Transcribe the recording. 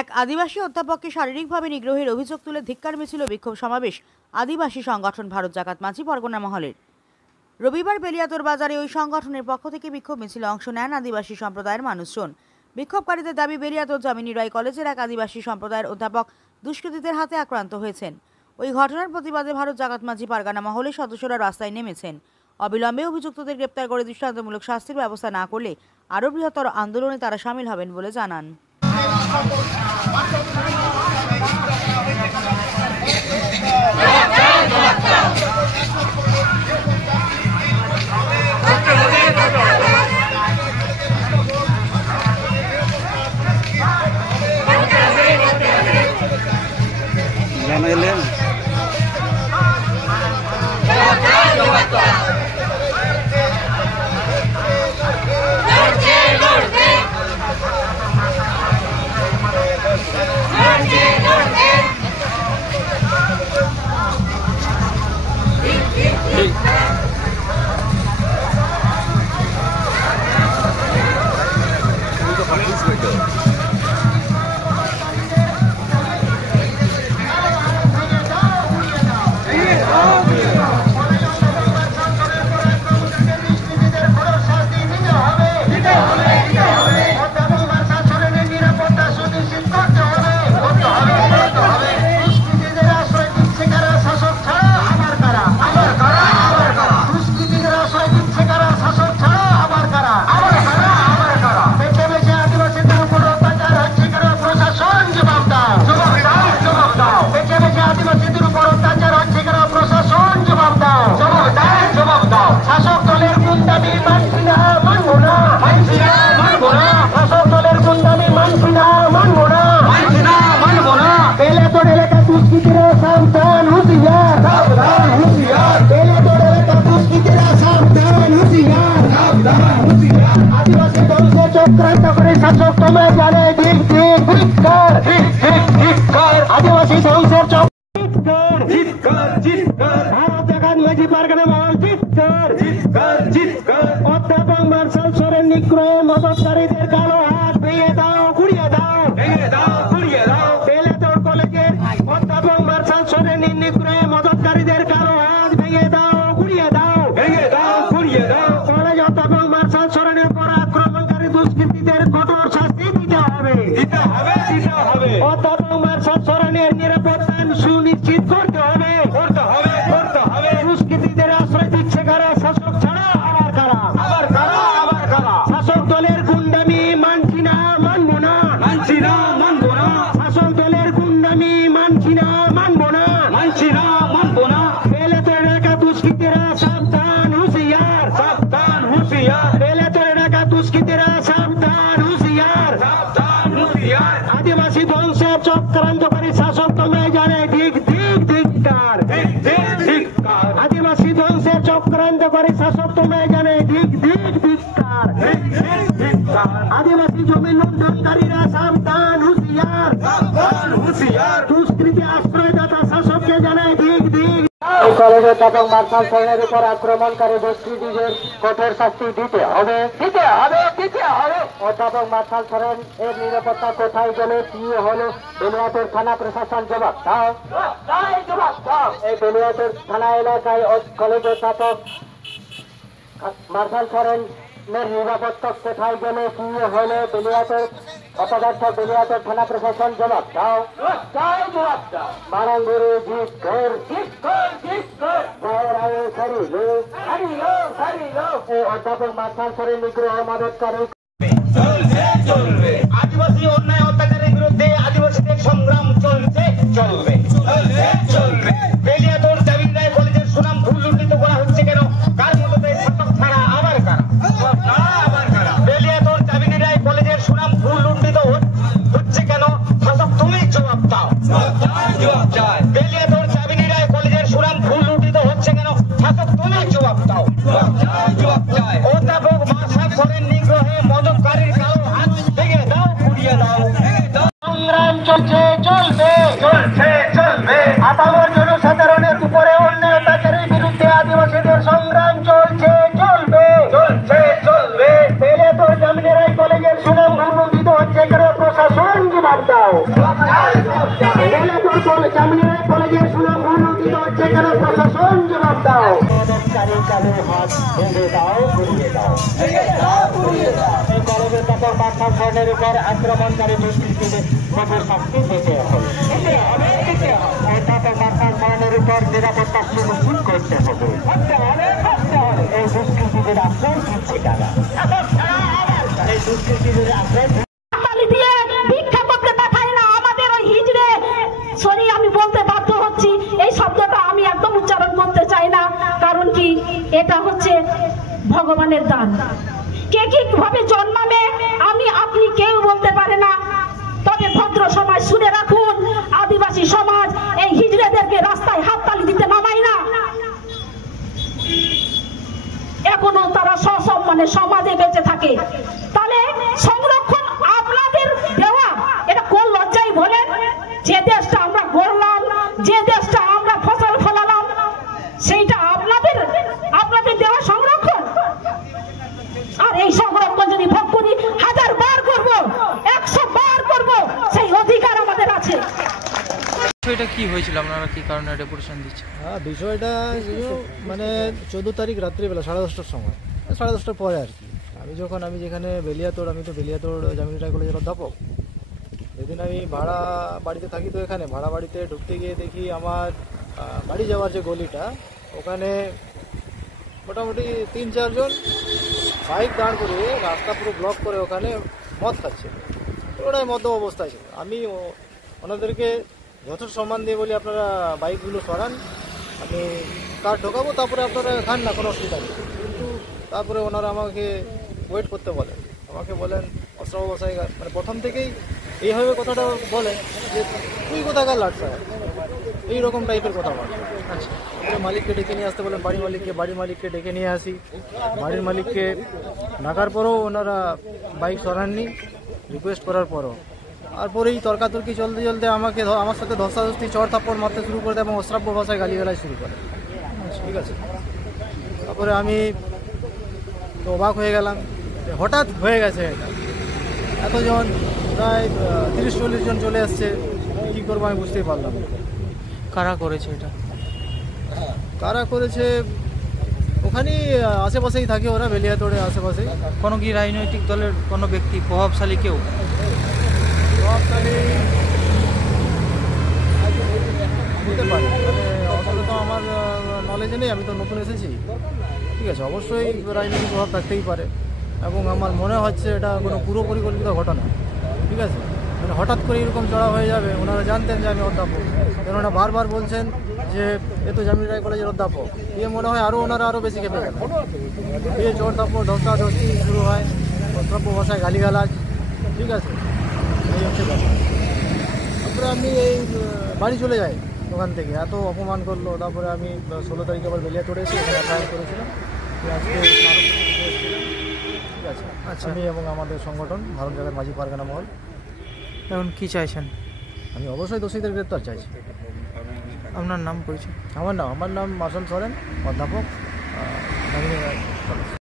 এক আদিবাসী অধ্যাপককে শারীরিকভাবে নিগ্রহের অভিযোগ তুলে ধিক্কার মিছিল ও বিক্ষোভ সমাবেশ আদিবাসী সংগঠন ভারত জাকাত মাঝি পরগনা মহলের। রবিবার বেলিয়াতোর বাজারে ওই সংগঠনের পক্ষ থেকে বিক্ষোভ মিছিলে অংশ নেন আদিবাসী সম্প্রদায়ের মানুষজন। বিক্ষোভকারীদের দাবি, বেলিয়াতোর জামিনী রায় কলেজের এক আদিবাসী সম্প্রদায়ের অধ্যাপক দুষ্কৃতীদের হাতে আক্রান্ত হয়েছেন। ওই ঘটনার প্রতিবাদে ভারত জাকাত মাঝি পরগনা মহলের সদস্যরা রাস্তায় নেমেছেন। অবিলম্বে অভিযুক্তদের গ্রেপ্তার করে দৃষ্টান্তমূলক শাস্তির ব্যবস্থা না করলে আরও বৃহত্তর আন্দোলনে তারা সামিল হবেন বলে জানান। চক্রান্ত করে শাসক তোমরা জানে ঠিক ঠিক ধিক্কার, আদিবাসী ধ্বংসের ভারত জাকাত মাঝি পরগনা মহল অধ্যাপক মার্শাল সোরেন নিগ্রহে মদতকারীদের কালো হাত ভেঙে দাও, গুড়িয়ে দাও, বেলিয়াতোর কলেজের অধ্যাপক মার্শাল সোরেন নিগ্রহে মদতকারীদের কালো হাত ভেঙে দাও, গুড়িয়ে দাও, কলেজ অধ্যাপক মার্শাল সোরেনের পর আক্রমণকারী দুষ্কৃতীদের কঠোর শাস্তি দিতে হবে। অধ্যাপক মার্শাল সোরেনের নিরাপত্তা সুনিশ্চিত করতে হবে। দুষ্কৃতীদের আশ্রয় দিচ্ছে কারা? শাসক ছাড়া আবার কারা? শাসক দলের গুন্ডামি মানছি না, মানবো না। শাসক দলের গুন্ডামি মানছি না, মানবো না। বেলিয়াতোর এলাকা দুষ্কৃতীরা সাবধান, হুঁশিয়ার। বেলিয়াতোর এলাকা দুষ্কৃতীরা সাবধান, হুঁশিয়ার। আদিবাসী ধ্বংসের চক্রান্তকারী শাসক তোমরা জানে ঠিক ধিক্কার। আদিবাসী ধ্বংসের চক্রান্তকারী শাসক তোমরা জানে ঠিক ধিক্কার। আদিবাসী জমি লুণ্ঠনকারীরা সাবধান, হুঁশিয়ার। দুষ্কৃতী আশ্রয়দাতা শাসককে জানায় ঠিক। এই কলেজে অধ্যাপক মার্শাল সোরেনের উপর আক্রমণকারী দুষ্কৃতীদের কঠোর শাস্তি দিতে হবে। অধ্যাপক মার্শাল সোরেন এর নিরাপত্তা কোথায় গেলে কি হলো? বেলিয়াতোর থানা প্রশাসন জবাব দাও। এই বেলিয়াতোর থানা এলাকায় কলেজ অধ্যাপক মার্শাল সোরেন নিরাপত্তা কোথায় গেলে কি হলো? বেলিয়াতোর অপদার্থ বেলিয়াতোর থানা প্রশাসন জবাব দাও। মারাঙ্গুরু অধ্যাপক মার্শাল সোরেন নিগ্রহ মদতকারী আদিবাসী অন্যায় অত্যাচারের বিরুদ্ধে আদিবাসীদের সংগ্রাম চলবে। বেলিয়াতোর জামিনী রায় কলেজের সুনাম ভুল লুণ্ঠিত করা হচ্ছে কেন? কার মদতে? শাসক ছাড়া আবার কারা? বেলিয়াতোর জামিনী রায় কলেজের সুনাম ভুল লুণ্ঠিত হচ্ছে কেন? শাসক তুমি জবাব দাও। বেলিয়াতোর জামিনী রায় কলেজের সুনাম ভুল লুণ্ঠিত হচ্ছে কেন? শাসক তুমি জবাব দাও। অধ্যাপক মার্শাল সোরেন নিগ্রহে মদতকারীর কালো হাত ভেঙে দাও, গুড়িয়ে দাও। দাও। জামিনের কলেজের সুনাম উন্নতিত হচ্ছে কেন প্রশাসন জবাব দাও। তদন্তকারী কালো হাত ভেঙে দাও, ঘুরিয়ে দাও। এই কলেজের তপর পাঠ্যক্রমের উপর আক্রমণকারী দুষ্কৃতীদের কঠোর শাস্তি পেতে হবে। এই তপর পাঠ্যক্রমের উপর নিরাপত্তা সুনিশ্চিত করতে হবে। এই দুষ্কৃতীদের আশ্রয় দিচ্ছে কারা? এই দুষ্কৃতীদের আশ্রয় ভিক্ষা করতে পাঠায় না আমাদের ওই হিজড়ে। সরি, আমি বলতে বাধ্য হচ্ছি, এই শব্দটা আমি একদম উচ্চারণ করতে চাই না। কারণ কি, এটা হচ্ছে ভগবানের দান। কে কি ভাবে জন্মাবে আমি আপনি কেউ বলতে পারে না। তবে ভদ্র সমাজ শুনে রাখুন, আদিবাসী সমাজ এই হিজড়েদেরকে রাস্তায় হাততালি দিতে নামায় না। এখনো তারা সসম্মানে সমাজে বেঁচে থাকে। তাহলে সংরক্ষণ আপনাদের দেওয়া, এটা কোন লজ্জায় বলেন? যে দেশটা আমরা গড়লাম, যে দেশটা আমরা ফসল ফলালাম, সেইটা আপনাদের দেওয়া সংরক্ষণ। আর এই সংরক্ষণ যদি ভোগ করি, 1000 বার করব, 100 বার করব, সেই অধিকার আমাদের আছে। বিষয়টা কি হয়েছিল, আপনারা কি কারণে ডেপুটেশন দিচ্ছেন? হ্যাঁ, বিষয়টা মানে 14 তারিখ রাত্রিবেলা 10:30টার সময়, 10:30টার পরে আর কি। আমি যেখানে বেলিয়াতোড়, আমি তো বেলিয়াতোড় জামিনী রায় কলেজের অধ্যাপক। সেদিন আমি ভাড়া বাড়িতে থাকি, তো এখানে ভাড়া বাড়িতে ঢুকতে গিয়ে দেখি আমার বাড়ি যাওয়ার যে গলিটা, ওখানে মোটামুটি 3-4 জন বাইক দাঁড় করে রাস্তা পুরো ব্লক করে ওখানে মদ খাচ্ছে। ওটাই মদ্য অবস্থায় ছিল। আমি ওনাদেরকে যথেষ্ট সম্মান দিয়ে বলি, আপনারা বাইকগুলো সরান, আমি কার ঢোকাবো, তারপরে আপনারা খান না, কোনো অসুবিধা নেই। কিন্তু তারপরে ওনারা আমাকে ওয়েট করতে বলেন, আমাকে বলেন অস্ত্র বসাই, মানে প্রথম থেকেই এইভাবে কথাটা বলেন যে তুই কোথাকার লাটসা, এইরকম টাইপের কথা বলেন। আচ্ছা, মালিককে ডেকে নিয়ে আসতে বলেন, বাড়ির মালিককে ডেকে নিয়ে আসি। বাড়ির মালিককে ডাকার পরেও ওনারা বাইক সরাননি, রিকোয়েস্ট করার পরও। তারপরেই তর্কাতর্কি চলতে আমার সাথে ধস্তাধস্তি, চড় থাপ্পড় মারতে শুরু করে দেয় এবং অশ্রাব্য ভাষায় গালিগালাজ শুরু করে। ঠিক আছে, তারপরে আমি তো অবাক হয়ে গেলাম, হঠাৎ হয়ে গেছে এটা। এতজন প্রায় 30-40 জন চলে আসছে, কী করবো আমি বুঝতেই পারলাম না। কারা করেছে এটা? কারা করেছে ওখানেই আশেপাশেই থাকে ওরা, বেলিয়াতোড়ে আশেপাশেই। কোনো কি রাজনৈতিক দলের কোনো ব্যক্তি, প্রভাবশালী কেউ? প্রভাবশালী হতে পারে, মানে অতটা তো আমার নলেজে নেই, আমি তো নতুন এসেছি। ঠিক আছে, অবশ্যই রাজনৈতিক প্রভাব থাকতেই পারে, এবং আমার মনে হচ্ছে এটা কোনো পুরো পরিকল্পিত ঘটনা। ঠিক আছে, মানে হঠাৎ করে এরকম চড়া হয়ে যাবে। ওনারা জানতেন যে আমি অধ্যাপক, কেননা বারবার বলছেন যে এ তো জামিনী রায় কলেজের অধ্যাপক। দিয়ে মনে হয় ওনারা আরও বেশি খেপে গেল। দিয়ে চোর থাপ্পড় ধস্তাধস্তি শুরু হয়, অশ্রাব্য ভাষায় গালিগালাজ। ঠিক আছে, এই হচ্ছে ব্যাপার। তারপরে আমি এই বাড়ি চলে যাই ওখান থেকে, এত অপমান করলো। তারপরে আমি 16 তারিখে আবার বেলিয়াতোড়ে এসে এখানে অ্যাপ্লাই করেছিলাম। আজকে ঠিক আছে, আচ্ছা, আমি এবং আমাদের সংগঠন ভারত জাগার মাঝি পারগানা মহল, এখন কি চাইছেন? আমি অবশ্যই দোষীদের গ্রেপ্তার চাইছি। আপনার নাম পরিচয়? আমার নাম মার্শাল সরেন, অধ্যাপক, জামিনী রায় কলেজ।